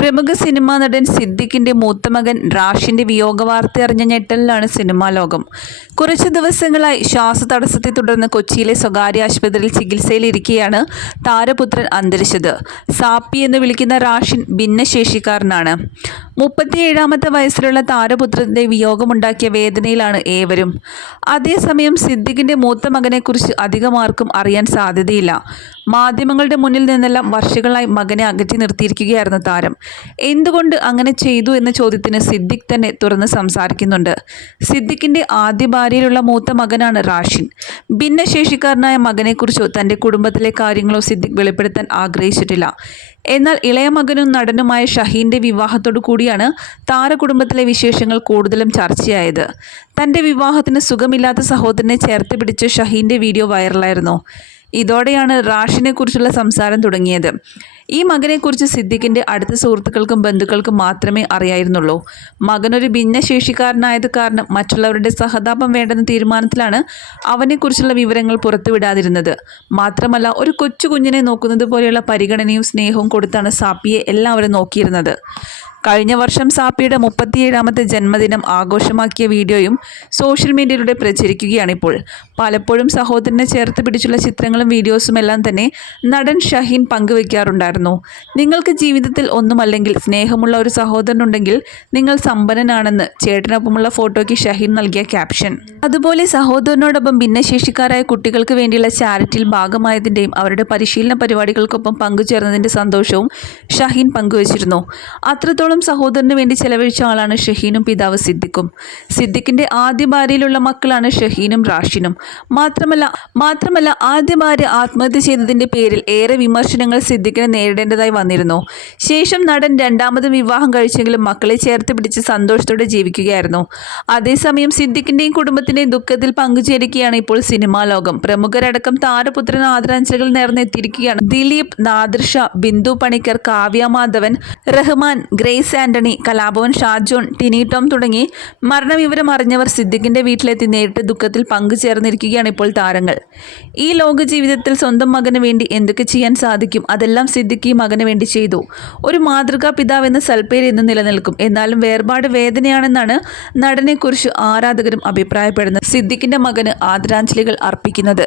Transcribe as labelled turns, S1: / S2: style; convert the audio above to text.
S1: പ്രമുഖ സിനിമാ നടൻ സിദ്ദിഖിന്റെ മൂത്തമകൻ റാഷിന്റെ വിയോഗ വാർത്ത അറിഞ്ഞ ഞെട്ടലിലാണ് സിനിമാ ലോകം. കുറച്ച് ദിവസങ്ങളായി ശ്വാസതടസ്സത്തെ തുടർന്ന് കൊച്ചിയിലെ സ്വകാര്യ ആശുപത്രിയിൽ ചികിത്സയിലിരിക്കെയാണ് താരപുത്രൻ അന്തരിച്ചത്. സാപ്പി എന്ന് വിളിക്കുന്ന റാഷിൻ ഭിന്നശേഷിക്കാരനാണ്. മുപ്പത്തിയേഴാമത്തെ വയസ്സിലുള്ള താരപുത്രന്റെ വിയോഗമുണ്ടാക്കിയ വേദനയിലാണ് ഏവരും. അതേസമയം സിദ്ദിഖിന്റെ മൂത്ത മകനെക്കുറിച്ച് അധികമാർക്കും അറിയാൻ സാധ്യതയില്ല. മാധ്യമങ്ങളുടെ മുന്നിൽ നിന്നെല്ലാം വർഷങ്ങളായി മകനെ അകറ്റി നിർത്തിയിരിക്കുകയായിരുന്നു താരം. എന്തുകൊണ്ട് അങ്ങനെ ചെയ്തു എന്ന ചോദ്യത്തിന് സിദ്ദിഖ് തന്നെ തുറന്ന് സംസാരിക്കുന്നുണ്ട്. സിദ്ദിഖിന്റെ ആദ്യ ഭാര്യയിലുള്ള മൂത്ത മകനാണ് റാഷിൻ. ഭിന്നശേഷിക്കാരനായ മകനെക്കുറിച്ചോ തന്റെ കുടുംബത്തിലെ കാര്യങ്ങളോ സിദ്ദിഖ് വെളിപ്പെടുത്താൻ ആഗ്രഹിച്ചിട്ടില്ല. എന്നാൽ ഇളയ മകനും നടനുമായ ഷഹീന്റെ വിവാഹത്തോടു കൂടിയാണ് താരകുടുംബത്തിലെ വിശേഷങ്ങൾ കൂടുതലും ചർച്ചയായത്. തന്റെ വിവാഹത്തിന് സുഖമില്ലാത്ത സഹോദരനെ ചേർത്ത് പിടിച്ച ഷഹീന്റെ വീഡിയോ വൈറലായിരുന്നു. ഇതോടെയാണ് റാഷിനെ കുറിച്ചുള്ള സംസാരം തുടങ്ങിയത്. ഈ മകനെക്കുറിച്ച് സിദ്ദിഖിന്റെ അടുത്ത സുഹൃത്തുക്കൾക്കും ബന്ധുക്കൾക്കും മാത്രമേ അറിയായിരുന്നുള്ളൂ. മകനൊരു ഭിന്നശേഷിക്കാരനായത് കാരണം മറ്റുള്ളവരുടെ സഹതാപം വേണ്ടെന്ന തീരുമാനത്തിലാണ് അവനെക്കുറിച്ചുള്ള വിവരങ്ങൾ പുറത്തുവിടാതിരുന്നത്. മാത്രമല്ല ഒരു കൊച്ചു കുഞ്ഞിനെ നോക്കുന്നത് പോലെയുള്ള പരിഗണനയും സ്നേഹവും കൊടുത്താണ് സാപ്പിയെ എല്ലാവരും നോക്കിയിരുന്നത്. കഴിഞ്ഞ വർഷം സാപ്പിയുടെ മുപ്പത്തിയേഴാമത്തെ ജന്മദിനം ആഘോഷമാക്കിയ വീഡിയോയും സോഷ്യൽ മീഡിയയിലൂടെ പ്രചരിക്കുകയാണിപ്പോൾ പലപ്പോഴും സഹോദരനെ ചേർത്ത് പിടിച്ചുള്ള ചിത്രങ്ങളും വീഡിയോസും എല്ലാം തന്നെ നടൻ ഷഹീൻ പങ്കുവെക്കാറുണ്ടായിരുന്നു. നിങ്ങൾക്ക് ജീവിതത്തിൽ ഒന്നുമല്ലെങ്കിൽ സ്നേഹമുള്ള ഒരു സഹോദരനുണ്ടെങ്കിൽ നിങ്ങൾ സമ്പന്നനാണെന്ന് ചേട്ടനൊപ്പമുള്ള ഫോട്ടോയ്ക്ക് ഷഹീൻ നൽകിയ ക്യാപ്ഷൻ. അതുപോലെ സഹോദരനോടൊപ്പം ഭിന്നശേഷിക്കാരായ കുട്ടികൾക്ക് വേണ്ടിയുള്ള ചാരിറ്റിയിൽ ഭാഗമായതിന്റെയും അവരുടെ പരിശീലന പരിപാടികൾക്കൊപ്പം പങ്കുചേർന്നതിന്റെ സന്തോഷവും ഷഹീൻ പങ്കുവച്ചിരുന്നു. അത്രത്തോളം സഹോദരന് വേണ്ടി ചെലവഴിച്ച ആളാണ് ഷഹീനും പിതാവ് സിദ്ദിഖും. സിദ്ദിഖിന്റെ ആദ്യ ഭാര്യയിലുള്ള മക്കളാണ് ഷഹീനും റാഷിനും. മാത്രമല്ല മാത്രമല്ല ആദ്യ ഭാര്യ ആത്മഹത്യ ചെയ്തതിന്റെ പേരിൽ ഏറെ വിമർശനങ്ങൾ സിദ്ദിഖിന് നേരിടേണ്ടതായി വന്നിരുന്നു. ശേഷം നടൻ രണ്ടാമതും വിവാഹം കഴിച്ചെങ്കിലും മക്കളെ ചേർത്ത് പിടിച്ച് സന്തോഷത്തോടെ ജീവിക്കുകയായിരുന്നു. അതേസമയം സിദ്ദിഖിന്റെയും കുടുംബത്തിന്റെയും ദുഃഖത്തിൽ പങ്കുചേരുകയാണ് ഇപ്പോൾ സിനിമാ ലോകം. പ്രമുഖരടക്കം താരപുത്രൻ ആദരാഞ്ജലികൾ നേർന്നെത്തിയിരിക്കുകയാണ്. ദിലീപ് നാദൃഷ ബിന്ദു പണിക്കർ കാവ്യ മാധവൻ റഹ്മാൻ ഗ്രേസ് ആന്റണി കലാഭവൻ ഷാജോൺ ടിനി ടോം തുടങ്ങി മരണവിവരം അറിഞ്ഞവർ സിദ്ദിഖിന്റെ വീട്ടിലെത്തി നേരിട്ട് ദുഃഖത്തിൽ പങ്കുചേർന്നിരിക്കുകയാണ് ഇപ്പോൾ താരങ്ങൾ. ഈ ലോക ജീവിതത്തിൽ സ്വന്തം മകന് വേണ്ടി എന്തൊക്കെ ചെയ്യാൻ സാധിക്കും അതെല്ലാം സിദ്ദിഖ് ഈ മകന് വേണ്ടി ചെയ്തു. ഒരു മാതൃകാ പിതാവ് എന്ന സൽപ്പേര് എന്ന് നിലനിൽക്കും. എന്നാലും വേർപാട് വേദനയാണെന്നാണ് നടനെക്കുറിച്ച് ആരാധകരും അഭിപ്രായപ്പെടുന്നത്. സിദ്ദിഖിന്റെ മകന് ആദരാഞ്ജലികൾ അർപ്പിക്കുന്നത്.